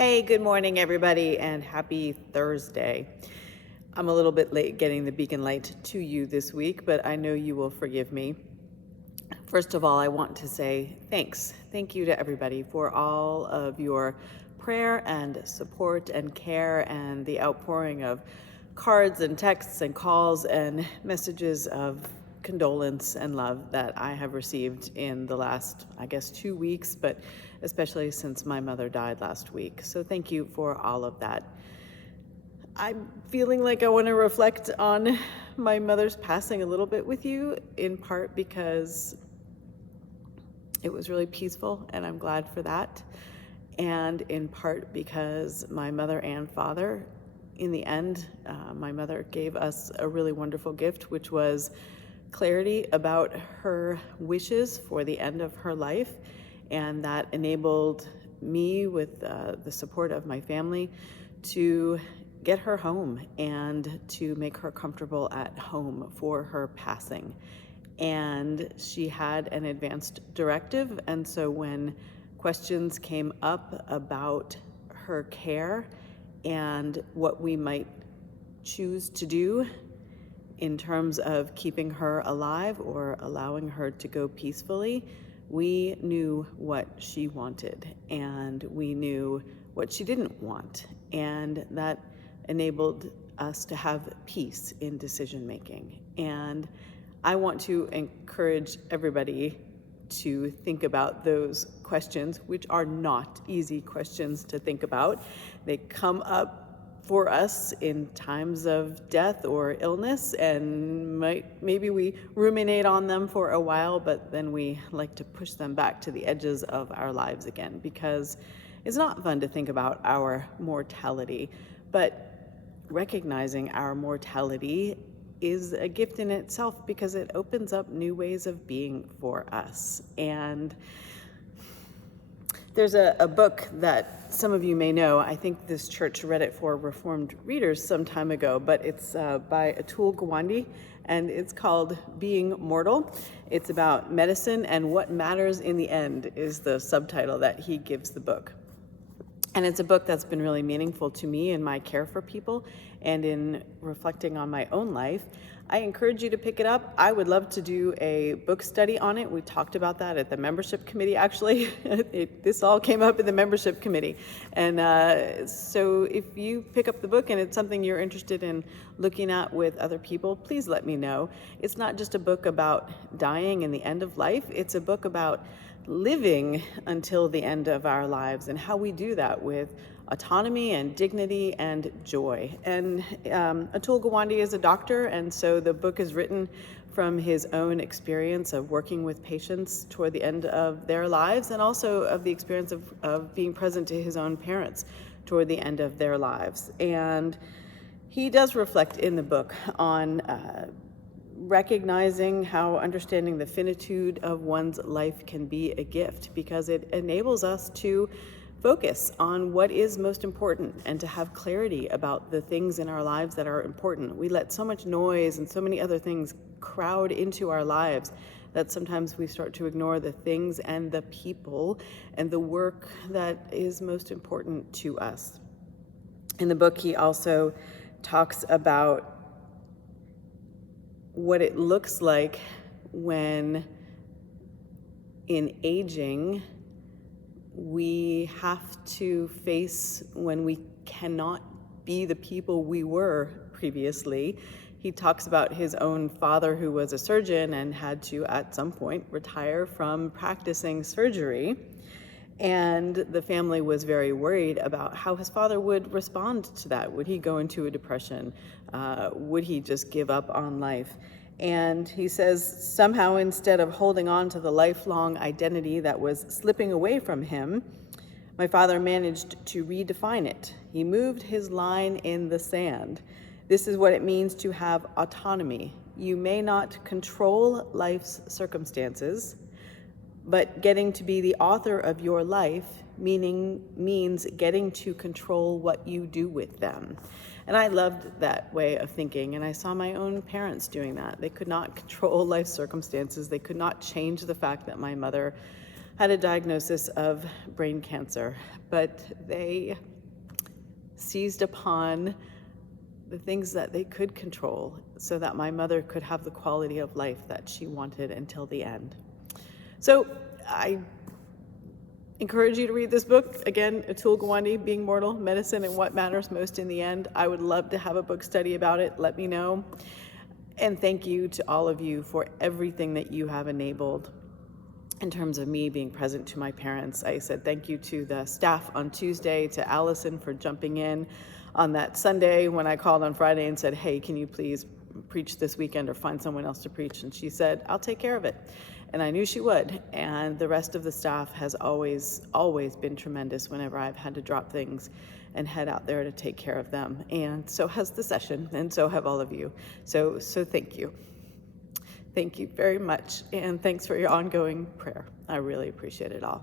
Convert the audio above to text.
Hey, good morning, everybody, and happy Thursday. I'm a little bit late getting the beacon light to you this week, but I know you will forgive me. First of all, I want to say thanks. Thank you to everybody for all of your prayer and support and care and the outpouring of cards and texts and calls and messages of condolence and love that I have received in the last, 2 weeks, but especially since my mother died last week. So thank you for all of that. I'm feeling like I want to reflect on my mother's passing a little bit with you, in part because it was really peaceful, and I'm glad for that. And in part because my mother and father, in the end, my mother gave us a really wonderful gift, which was clarity about her wishes for the end of her life. And that enabled me, with the support of my family, to get her home and to make her comfortable at home for her passing. And she had an advanced directive, and so when questions came up about her care and what we might choose to do in terms of keeping her alive or allowing her to go peacefully, we knew what she wanted and we knew what she didn't want. And that enabled us to have peace in decision making. And I want to encourage everybody to think about those questions, which are not easy questions to think about. They come up for us in times of death or illness, and maybe we ruminate on them for a while, but then we like to push them back to the edges of our lives again, because it's not fun to think about our mortality. But recognizing our mortality is a gift in itself, because it opens up new ways of being for us. And there's a book that some of you may know. I think this church read it for Reformed readers some time ago, but it's by Atul Gawande, and it's called Being Mortal. It's about medicine, and what matters in the end is the subtitle that he gives the book. And it's a book that's been really meaningful to me in my care for people and in reflecting on my own life. I encourage you to pick it up. I would love to do a book study on it. We talked about that at the membership committee, actually. This all came up in the membership committee. And so if you pick up the book and it's something you're interested in looking at with other people, please let me know. It's not just a book about dying and the end of life. It's a book about living until the end of our lives and how we do that with autonomy and dignity and joy. And Atul Gawande is a doctor, and so the book is written from his own experience of working with patients toward the end of their lives, and also of the experience of being present to his own parents toward the end of their lives. And he does reflect in the book on recognizing how understanding the finitude of one's life can be a gift, because it enables us to focus on what is most important and to have clarity about the things in our lives that are important. We let so much noise and so many other things crowd into our lives that sometimes we start to ignore the things and the people and the work that is most important to us. In the book, he also talks about what it looks like when, in aging, we have to face when we cannot be the people we were previously. He talks about his own father, who was a surgeon and had to, at some point, retire from practicing surgery. And the family was very worried about how his father would respond to that. Would he go into a depression? Would he just give up on life? And he says, somehow, instead of holding on to the lifelong identity that was slipping away from him, my father managed to redefine it. He moved his line in the sand. This is what it means to have autonomy. You may not control life's circumstances, but getting to be the author of your life means getting to control what you do with them. And I loved that way of thinking, and I saw my own parents doing that. They could not control life circumstances. They could not change the fact that my mother had a diagnosis of brain cancer, but they seized upon the things that they could control so that my mother could have the quality of life that she wanted until the end. So I encourage you to read this book. Again, Atul Gawande, Being Mortal, Medicine and What Matters Most in the End. I would love to have a book study about it. Let me know. And thank you to all of you for everything that you have enabled in terms of me being present to my parents. I said thank you to the staff on Tuesday, to Allison for jumping in on that Sunday when I called on Friday and said, hey, can you please preach this weekend or find someone else to preach? And she said, I'll take care of it. And I knew she would. And the rest of the staff has always been tremendous whenever I've had to drop things and head out there to take care of them. And so has the session, and so have all of you. So thank you. Thank you very much. And thanks for your ongoing prayer. I really appreciate it all.